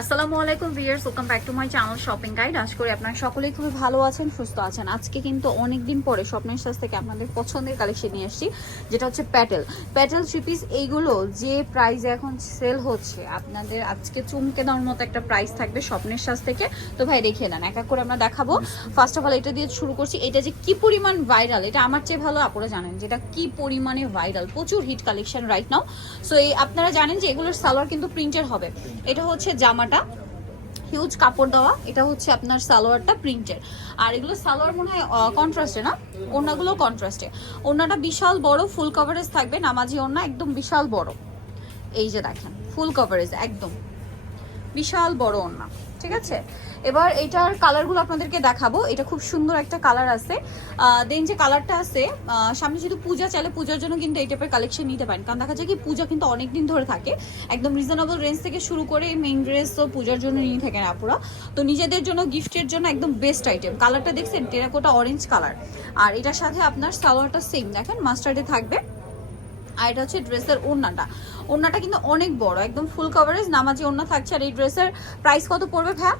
আসসালামু আলাইকুম viewers welcome back to my channel shopping guide. আশা করি আপনারা সকলেই খুবই ভালো আছেন, সুস্থ আছেন। আজকে কিন্তু অনেক দিন পরে স্বপ্নের সাজ থেকে আপনাদের পছন্দের কালেকশন নিয়ে এসেছি যেটা হচ্ছে প্যাটেল। প্যাটেল থ্রি এইগুলো যে প্রাইসে এখন সেল হচ্ছে, আপনাদের আজকে চমকে দেওয়ার মতো একটা প্রাইস থাকবে স্বপ্নের সাজ থেকে। তো ভাই দেখিয়ে দেন, এক এক করে আমরা দেখাবো। ফার্স্ট অফ অল এটা দিয়ে শুরু করছি, এটা যে কি পরিমাণ ভাইরাল এটা আমার চেয়ে ভালো আপনারা জানেন যেটা কি পরিমাণে ভাইরাল প্রচুর hit collection right now so এই আপনারা জানেন যে এগুলোর সালোয়ার কিন্তু প্রিন্টের হবে। এটা হচ্ছে জামাটা হিউজ কাপড় দেওয়া, এটা হচ্ছে আপনার সালোয়ারটা প্রিন্টের আর এগুলো সালোয়ার মনে হয় কন্ট্রাস্টে না? ওনাগুলো কন্ট্রাস্টে ওনাটা বিশাল বড় ফুল কভারেজ থাকবে, নামাজি ওনা একদম বিশাল বড়। এই যে দেখেন ফুল কভারেজ একদম। বিশাল বড় ওড়না। ঠিক আছে? এবার এটার কালারগুলো আপনাদেরকে দেখাবো। এটা খুব সুন্দর একটা কালার আছে। দেন যে কালারটা আছে সামনে যেহেতু পূজা চাইলে পূজার জন্য কিন্তু এই টাইপের কালেকশন নিতে পারেন। কারণ দেখা যায় কি, পূজা কিন্তু অনেক দিন ধরে থাকে। একদম রিজনেবল রেঞ্জ থেকে শুরু করে মেইন ড্রেস তো পূজার জন্য নিয়ে থাকেন আপুরা। তো নিজেদের জন্য গিফটের জন্য একদম বেস্ট আইটেম কালারটা দেখছেন? টেরাকোটা অরেঞ্জ কালার আর এটার সাথে আপনার সালোয়ারটা সেম দেখেন মাস্টার্ডে থাকবে। আর এটা হচ্ছে ড্রেসের ওড়নাটা। ওড়নাটা কিন্তু অনেক বড়, একদম ফুল কভারেজ নামাজি ওড়না থাকছে। আর এই ড্রেসের প্রাইস কত পড়বে ভ্যা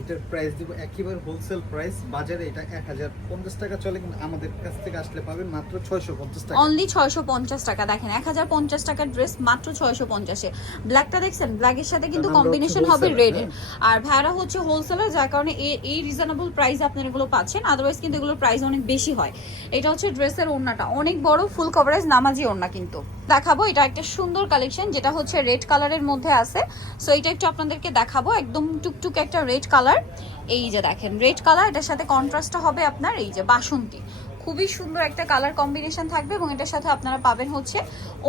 এটার প্রাইস দিব একেবারে হোলসেল প্রাইস বাজারে এটা এক হাজার পঞ্চাশ টাকা চলে কিন্তু আমাদের কাছ থেকে আসলে পাবেন মাত্র ছয়শো পঞ্চাশ টাকা। অনলি ছয়শো পঞ্চাশ টাকা দেখেন এক হাজার পঞ্চাশ টাকার ড্রেস মাত্র ছয়শো পঞ্চাশে। ব্ল্যাকটা দেখছেন? ব্ল্যাকের সাথে কিন্তু কম্বিনেশন হবে রেডের আর ভাইরা হচ্ছে হোলসেলার যার কারণে এই রিজনেবল প্রাইস আপনারা এগুলো পাচ্ছেন। আদারওয়াইজ কিন্তু এগুলোর প্রাইস অনেক বেশি হয়। এটা হচ্ছে ড্রেসের ওড়নাটা। অনেক বড় ফুল কভারেজ নামাজি ওড়না কিন্তু। দেখাবো। এটা একটা সুন্দর কালেকশন যেটা হচ্ছে রেড কালারের মধ্যে আছে। সো এটা একটু আপনাদেরকে দেখাবো। একদম টুকটুক একটা রেড কালার এই যে দেখেন রেড কালার এটার সাথে কন্ট্রাস্টটা হবে আপনার এই যে বাসন্তী। খুবই সুন্দর একটা কালার কম্বিনেশন থাকবে এবং এটার সাথে আপনারা পাবেন হচ্ছে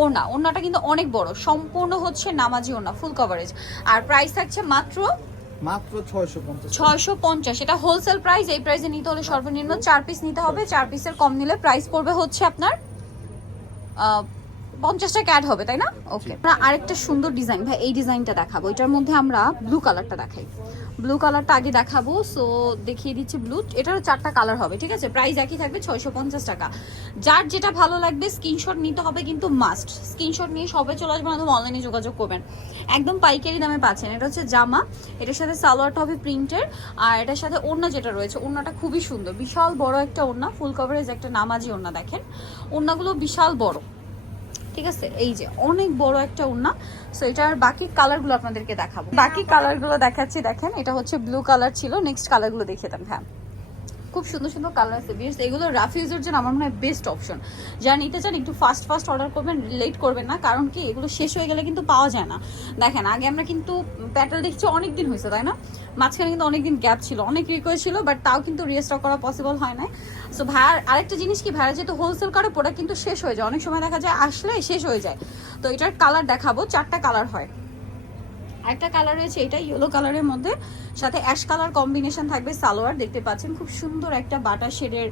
ওড়না। ওড়নাটা কিন্তু অনেক বড়। সম্পূর্ণ হচ্ছে নামাজি ওড়না ফুল কভারেজ আর প্রাইস থাকছে মাত্র মাত্র ছয়শো পঞ্চাশ। ছয়শো পঞ্চাশ। এটা হোলসেল প্রাইস এই প্রাইসে নিতে হলে সর্বনিম্ন চার পিস নিতে হবে। চার পিসের কম নিলে প্রাইস পড়বে হচ্ছে আপনার আহ, পঞ্চাশ টাকা অ্যাড হবে তাই না? ওকে আমরা আরেকটা সুন্দর ডিজাইন ভাই এই ডিজাইনটা দেখাবো। এটার মধ্যে আমরা ব্লু কালারটা দেখাই। ব্লু কালারটা আগে দেখাবো সো দেখিয়ে দিচ্ছি ব্লু এটারও চারটা কালার হবে ঠিক আছে? প্রাইস একই থাকবে ছয়শো পঞ্চাশ টাকা। যার যেটা ভালো লাগবে স্ক্রিনশট নিতে হবে কিন্তু মাস্ট স্ক্রিনশট নিয়ে সবাই চলে আসবেন একদম অনলাইনে যোগাযোগ করবেন। একদম পাইকারি দামে পাচ্ছেন। এটা হচ্ছে জামা এটার সাথে সালোয়ারটা হবে প্রিন্টের আর এটার সাথে ওড়না যেটা রয়েছে ওড়নাটা খুবই সুন্দর। বিশাল বড় একটা ওড়না ফুল কভারেজ একটা নামাজি ওড়না দেখেন। ওড়নাগুলো বিশাল বড়। ঠিক আছে? এই যে অনেক বড় একটা ওড়না সো এটার বাকি কালারগুলো আপনাদেরকে দেখাবো। বাকি কালারগুলো দেখাচ্ছি, দেখেন, এটা হচ্ছে ব্লু কালার ছিল। নেক্সট কালারগুলো দেখিয়ে দেন হ্যাঁ। খুব সুন্দর সুন্দর কালার আছে, বিয়ার্স। এগুলো রাফ ইউজের জন্য আমার মনে হয় বেস্ট অপশন যারা নিতে চান, একটু ফাস্ট ফাস্ট অর্ডার করবেন লেট করবেন না, কারণ কি, এগুলো শেষ হয়ে গেলে কিন্তু পাওয়া যায় না। দেখেন, আগে আমরা কিন্তু প্যাটেল দেখছি অনেক দিন হয়েছে, তাই না? মাঝখানে কিন্তু অনেক দিন গ্যাপ ছিল। অনেক রিকোয়েস্ট ছিল বাট তাও কিন্তু রিস্টক করা পসিবল হয় না সো ভাইয়ার আরেকটা জিনিস কি ভাইয়া যেহেতু হোলসেল করে প্রোডাক্ট কিন্তু শেষ হয়ে যায়। অনেক সময় দেখা যায় আসলে শেষ হয়ে যায়। তো এটার কালার দেখাবো, চারটা কালার হয়। একটা কালার রয়েছে, এটা ইয়েলো কালারের মধ্যে। সাথে অ্যাশ কালার কম্বিনেশন থাকবে সালোয়ার, দেখতে পাচ্ছেন খুব সুন্দর একটা বাটা শেডের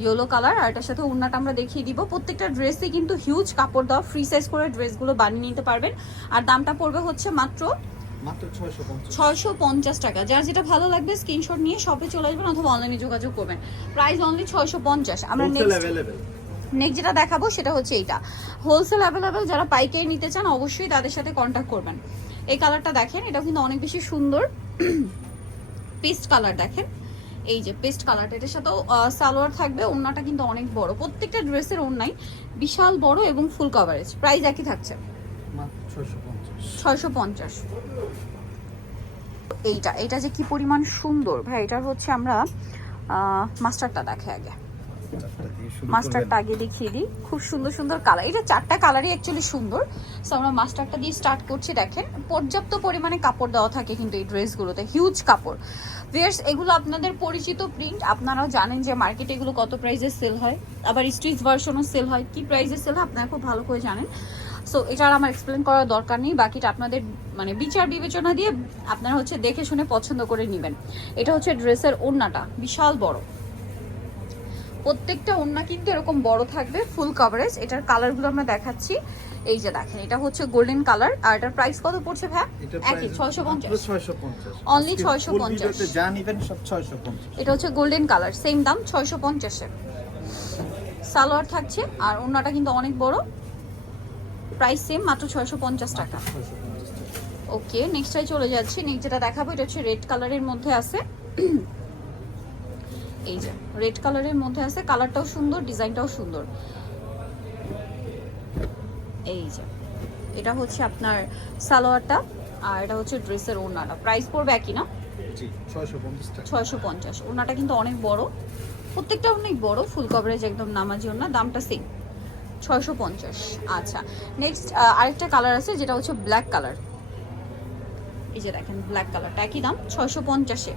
ইয়েলো কালার আর এটার সাথে ওড়নাটা আমরা দেখিয়ে দিব। প্রত্যেকটা ড্রেসে কিন্তু হিউজ কাপড় দেওয়া ফ্রি সাইজ করে ড্রেসগুলো বানিয়ে নিতে পারবেন। আর দামটা পড়বে হচ্ছে মাত্র ছয়শো পঞ্চাশ। টাকা। যার যেটা ভালো লাগবে স্ক্রিনশট নিয়ে শপে চলে আসবেন অথবা অনলাইনে যোগাযোগ করবেন। প্রাইস অনলি ছয়শো পঞ্চাশ। আমরা নেক্সট যেটা দেখাবো সেটা হচ্ছে এইটা। হোলসেল অ্যাভেলেবেল যারা পাইকারি নিতে চান অবশ্যই তাদের সাথে কন্ট্যাক্ট করবেন। এই কালারটা দেখেন এটা কিন্তু অনেক বেশি সুন্দর। পেস্ট কালার দেখেন। এই যে পেস্ট কালারটা এটার সাথেও সালোয়ার থাকবে ওড়নাটা কিন্তু অনেক বড়। প্রত্যেকটা ড্রেসের ওড়নাই বিশাল বড় এবং ফুল কভারেজ প্রাইস একই থাকছে। মাত্র ছয়শো পঞ্চাশ। এইটা এটা যে কি পরিমাণ সুন্দর। ভাই, এটার হচ্ছে আমরা মাস্টারটা দেখে আগে। মাস্টারটা আগে দেখিয়ে দিই। খুব সুন্দর সুন্দর কালার এটা চারটা কালারই অ্যাকচুয়ালি সুন্দর। সো আমরা মাস্টারটা দিয়ে স্টার্ট করছি, দেখেন। পর্যাপ্ত পরিমাণে কাপড় দেওয়া থাকে কিন্তু এই ড্রেসগুলোতে হিউজ কাপড়। ভিয়ার্স এগুলো আপনাদের পরিচিত প্রিন্ট আপনারাও জানেন যে মার্কেটে এগুলো কত প্রাইসে সেল হয়। আবার স্ট্রিচ ভার্সনও সেল হয়। কি প্রাইসে সেল হয়, আপনারা খুব ভালো করে জানেন। সো এটা আর আমার এক্সপ্লেন করার দরকার নেই। বাকিটা আপনাদের মানে বিচার বিবেচনা দিয়ে আপনারা হচ্ছে দেখে শুনে পছন্দ করে নেবেন। এটা হচ্ছে ড্রেসের ওড়নাটা বিশাল বড়। প্রত্যেকটা ওড়না কিন্তু এরকম বড় থাকবে ফুল কভারেজ এটার কালারগুলো আমরা দেখাচ্ছি। এই যে দেখেন এটা হচ্ছে গোল্ডেন কালার আর এটার প্রাইস কত পড়ছে ভাই একই প্রাইস ছয়শো পঞ্চাশ। মাত্র ছয়শো পঞ্চাশ। 650 full ভিডিওতে যা নিবেন সব ছয়শো পঞ্চাশ। এটা হচ্ছে গোল্ডেন কালার সেম দাম ছয়শো পঞ্চাশে সালোয়ার থাকছে আর ওড়নাটা কিন্তু অনেক বড়। প্রাইস সেম মাত্র ছয়শো পঞ্চাশ টাকা। ওকে নেক্সটটাই চলে যাচ্ছি। নেক্সট যেটা দেখাবো এটা হচ্ছে রেড কালারের মধ্যে আছে। এই যে রেড কালারের মধ্যে আছে কালারটাও সুন্দর ডিজাইনটাও সুন্দর। এই যে এটা হচ্ছে আপনার সালোয়ারটা আর এটা হচ্ছে ড্রেসের ওড়নাটা। প্রাইস পড়বে একই না? ছয়শো পঞ্চাশ ওড়নাটা কিন্তু অনেক বড়। প্রত্যেকটা অনেক বড় ফুল কভারেজ একদম নামাজি ওড়না দামটা সেম ছয়শো পঞ্চাশ। আচ্ছা নেক্সট আরেকটা কালার আছে, যেটা হচ্ছে ব্ল্যাক কালার এই যে দেখেন ব্ল্যাক কালারটা একই দাম, ছয়শো পঞ্চাশে।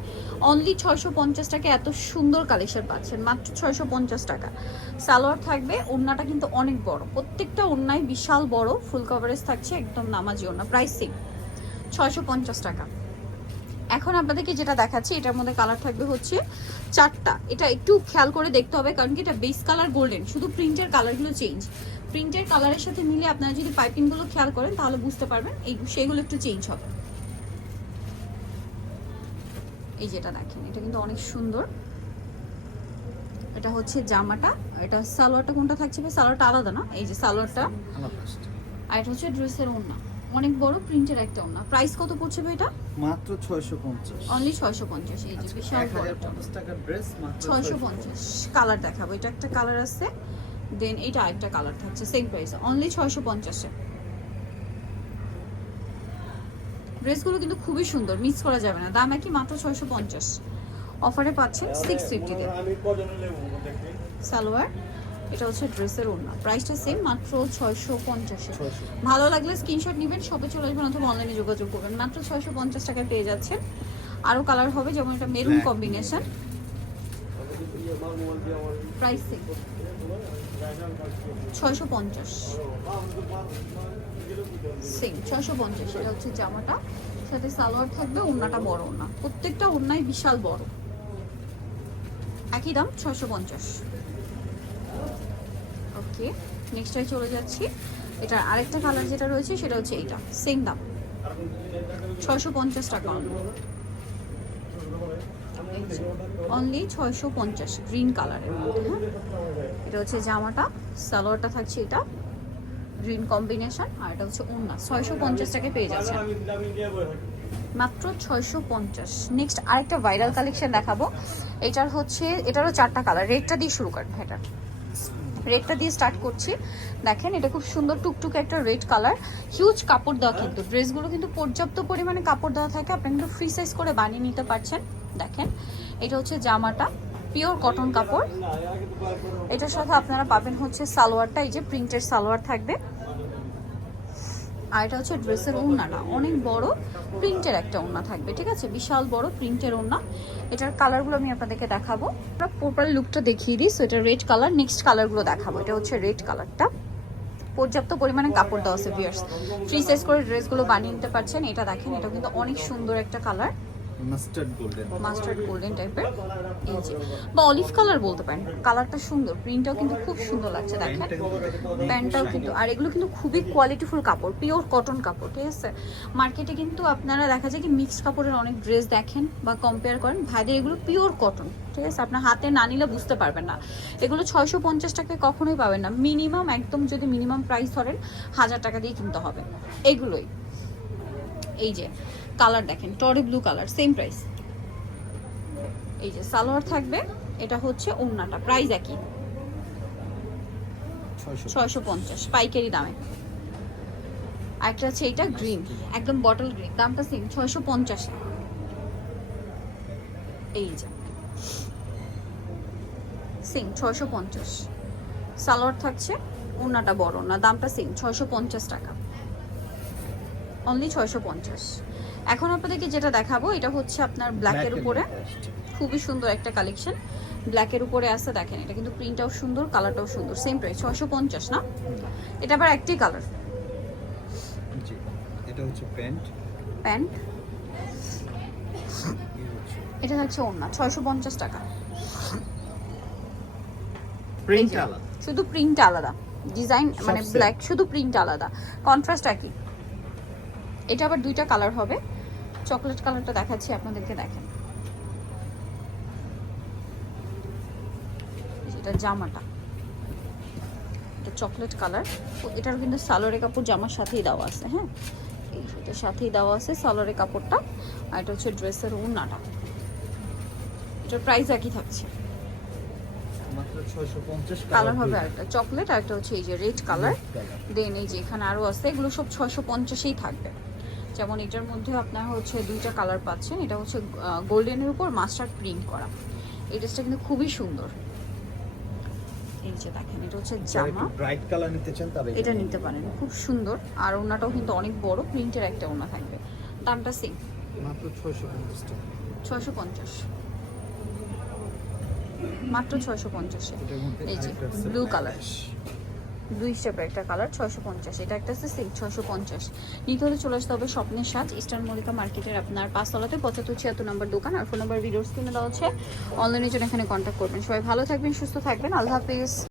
অনলি ছয়শো পঞ্চাশ টাকা এত সুন্দর কালেকশন পাচ্ছেন, মাত্র ছয়শো পঞ্চাশ টাকা। সালোয়ার থাকবে, ওড়নাটা কিন্তু অনেক বড়। প্রত্যেকটা ওড়নায় বিশাল বড় ফুল কভারেজ থাকছে, একদম নামাজি ওড়না প্রাইস সেম ছয়শো পঞ্চাশ টাকা। এখন আপনাদেরকে যেটা দেখাচ্ছি এটার মধ্যে কালার থাকবে হচ্ছে চারটা। এটা একটু খেয়াল করে দেখতে হবে কারণ কি এটা বেস কালার গোল্ডেন শুধু প্রিন্টের কালারগুলো চেঞ্জ প্রিন্টের কালারের সাথে মিলে আপনারা যদি পাইপিংগুলো খেয়াল করেন তাহলে বুঝতে পারবেন এই সেগুলো একটু চেঞ্জ হবে। এই যেটা দেখেন এটা কিন্তু অনেক সুন্দর। এটা হচ্ছে জামাটা এটা সালোয়ারটা কোনটা থাকছে সালোয়ারটা আলাদা না? এই যে সালোয়ারটা। আর এটা হচ্ছে ড্রেসের ওড়না। অনেক বড় প্রিন্টের একটা ওড়না। প্রাইস কত পড়ছে ভাই এটা? মাত্র ছয়শো পঞ্চাশ। অনলি ছয়শো পঞ্চাশ এই যে বিশাল বড় হাজার একটা। পঞ্চাশ টাকার ড্রেস মাত্র ছয়শো পঞ্চাশ। কালার দেখাবো এটা একটা কালার আছে দেন এটা আরেকটা কালার থাকছে সেম প্রাইস অনলি ছয়শো পঞ্চাশে ড্রেসগুলো কিন্তু খুবই সুন্দর মিস করা যাবে না দাম একই মাত্র ছয়শো পঞ্চাশ। অফারে পাচ্ছেন সিক্স ফিফটিতে সালোয়ার? এটা হচ্ছে ড্রেসের ওড়না। প্রাইসটা সেম মাত্র ছয়শো পঞ্চাশে। ভালো লাগলে স্ক্রিনশট নেবেন সবে চলে আসবেন অথবা অনলাইনে যোগাযোগ করবেন। মাত্র ছয়শো পঞ্চাশ টাকায় পেয়ে যাচ্ছেন। আরও কালার হবে যেমন এটা মেরুন. কম্বিনেশন প্রাইস সেম ছয়শো পঞ্চাশ। সেম ছয়শো পঞ্চাশ। এটা হচ্ছে জামাটা। সাথে সালোয়ার থাকবে ওড়নাটা বড় ওড়না। প্রত্যেকটা ওড়নাই বিশাল বড়। একই দাম ছয়শো পঞ্চাশ। ওকে নেক্সটটাই চলে যাচ্ছি। এটার আরেকটা কালার যেটা রয়েছে, সেটা হচ্ছে এইটা। সেম দাম। ছয়শো পঞ্চাশ টাকা অনলি ছয়শো পঞ্চাশ গ্রিন কালারের মধ্যে হ্যাঁ? এটা হচ্ছে জামাটা, সালোয়ারটা থাকছে এটা গ্রিন কম্বিনেশন আর এটা হচ্ছে ওড়না। ছয়শো পঞ্চাশ টাকায় পেয়ে যাচ্ছে। মাত্র ছয়শো পঞ্চাশ। নেক্সট আরেকটা ভাইরাল কালেকশন দেখাবো। এটার হচ্ছে, এটারও চারটা কালার রেডটা দিয়ে শুরু করেন এটা রেডটা দিয়ে স্টার্ট করছি। দেখেন, এটা খুব সুন্দর টুকটুকে একটা রেড কালার। হিউজ কাপড় দেওয়া কিন্তু। ড্রেসগুলো কিন্তু পর্যাপ্ত পরিমাণে কাপড় দেওয়া থাকে। আপনি কিন্তু ফ্রি সাইজ করে বানিয়ে নিতে পারছেন। দেখেন, এটা হচ্ছে জামাটা। পিওর কটন কাপড়। এটার সাথে আপনারা পাবেন হচ্ছে সালোয়ারটা। এই যে প্রিন্টের সালোয়ার থাকবে। আর এটা হচ্ছে ড্রেসের ওড়নাটা অনেক বড় প্রিন্টের একটা ওড়না থাকবে, ঠিক আছে? বিশাল বড় প্রিন্টের ওড়না। এটার কালারগুলো আমি আপনাদেরকে দেখাবো। আমরা প্রপার লুকটা দেখিয়ে দিই সো এটা রেড কালার নেক্সট কালারগুলো দেখাবো। এটা হচ্ছে রেড কালারটা পর্যাপ্ত পরিমাণে কাপড় দেওয়া আছে ভিউয়ার্স ফ্রি সাইজ করে ড্রেসগুলো বানিয়ে নিতে পারছেন, এটা দেখেন এটা কিন্তু অনেক সুন্দর একটা colour mustard golden mustard golden টাইপের এই যে। বা অলিভ কালার বলতে পারেন কালারটা সুন্দর প্রিন্টটাও কিন্তু খুব সুন্দর লাগছে দেখেন। প্যান্টটাও কিন্তু আর এগুলো কিন্তু খুবই কোয়ালিটিফুল কাপড় পিওর কটন কাপড় ঠিক আছে? মার্কেটে কিন্তু আপনারা দেখা যায় কি মিক্সড কাপড়ের অনেক ড্রেস দেখেন বা কম্পেয়ার করেন ভাইদের এগুলো পিওর কটন ঠিক আছে? আপনার হাতে না নিলে বুঝতে পারবেন না। এগুলো ছয়শো পঞ্চাশ টাকায় কখনোই পাবেন না। মিনিমাম একদম যদি মিনিমাম প্রাইস ধরেন হাজার টাকা দিয়ে কিনতে হবে। এগুলোই। এই যে কালার দেখেন টরি ব্লু কালার সেম প্রাইস এই যে সালোয়ার থাকবে এটা হচ্ছে ওড়নাটা প্রাইস একই। ছয়শো পঞ্চাশ পাইকারি দামে। আরেকটা হচ্ছে এটা গ্রিন একদম বটল গ্রিন দামটা সেম ছয়শো পঞ্চাশ। এই যে। সেম ছয়শো পঞ্চাশ। সালোয়ার থাকছে ওড়নাটা বড় না দামটা সেম ছয়শো পঞ্চাশ টাকা। অনলি ছয়শো পঞ্চাশ। এখন আপনাদেরকে যেটা দেখাবো এটা হচ্ছে আপনার ব্ল্যাকের উপরে। খুবই সুন্দর একটা কালেকশন ব্ল্যাকের উপরে আছে দেখেন এটা কিন্তু প্রিন্টটাও সুন্দর কালারটাও সুন্দর সেম প্রাইস ছয়শো পঞ্চাশ না? এটা আবার একটি কালার এটা হচ্ছে প্যান্ট। প্যান্ট। এটা হচ্ছে ওড়না ছয়শো পঞ্চাশ টাকা। প্রিন্ট আলাদা। শুধু প্রিন্ট আলাদা। ডিজাইন মানে ব্ল্যাক শুধু প্রিন্ট আলাদা। কন্ট্রাস্ট একই। এটা আবার দুইটা কালার হবে। চকলেট কালারটা দেখাচ্ছি আপনাদেরকে দেখেন। এটা জামাটা। এটা চকলেট কালার। এটার কিন্তু সালোয়ারের কাপড় জামার সাথেই দেওয়া আছে হ্যাঁ? এই এটার সাথেই দেওয়া আছে সালোয়ারের কাপড়টা। আর এটা হচ্ছে ড্রেসের ওড়নাটা। এটার প্রাইস একই থাকছে। কালার হবে আরেকটা চকলেট আর একটা হচ্ছে এই যে রেড কালার দেন এই যে এখানে আরও আছে এগুলো সব ছয়শো পঞ্চাশেই থাকবে। যেমন এটার মধ্যে আপনার হচ্ছে দুইটা কালার পাচ্ছেন এটা হচ্ছে গোল্ডেনের উপর মাস্টার্ড প্রিন্ট করা। এই ড্রেসটা কিন্তু খুবই সুন্দর। এই যে দেখেন এটা হচ্ছে জামা। ব্রাইট কালার নিতে চান এটা নিতে পারেন খুব সুন্দর। আর ওনাটাও কিন্তু অনেক বড় প্রিন্টের একটা ওনা থাকবে। দামটা সেম মাত্র ছয়শো পঞ্চাশ টাকা। ছয়শো পঞ্চাশ। মাত্র ছয়শো পঞ্চাশে। এই যে ব্লু কালার দুই স্টেপের একটা কালার ছয়শো পঞ্চাশ। এটা একটা আছে সেই ছয়শো পঞ্চাশ। নিতে হলে চলে আসতে হবে স্বপ্নের সাজ ইস্টার্ন মল্লিকা মার্কেটের আপনার পাঁচতলাতে পঁচাত্তর ছিয়াত্তর নম্বর দোকান, আর ফোন নাম্বার ভিডিওস কিনে দেওয়া হচ্ছে অনলাইনের জন্য এখানে কন্ট্যাক্ট করবেন। সবাই ভালো থাকবেন, সুস্থ থাকবেন। আল্লাহ হাফিজ।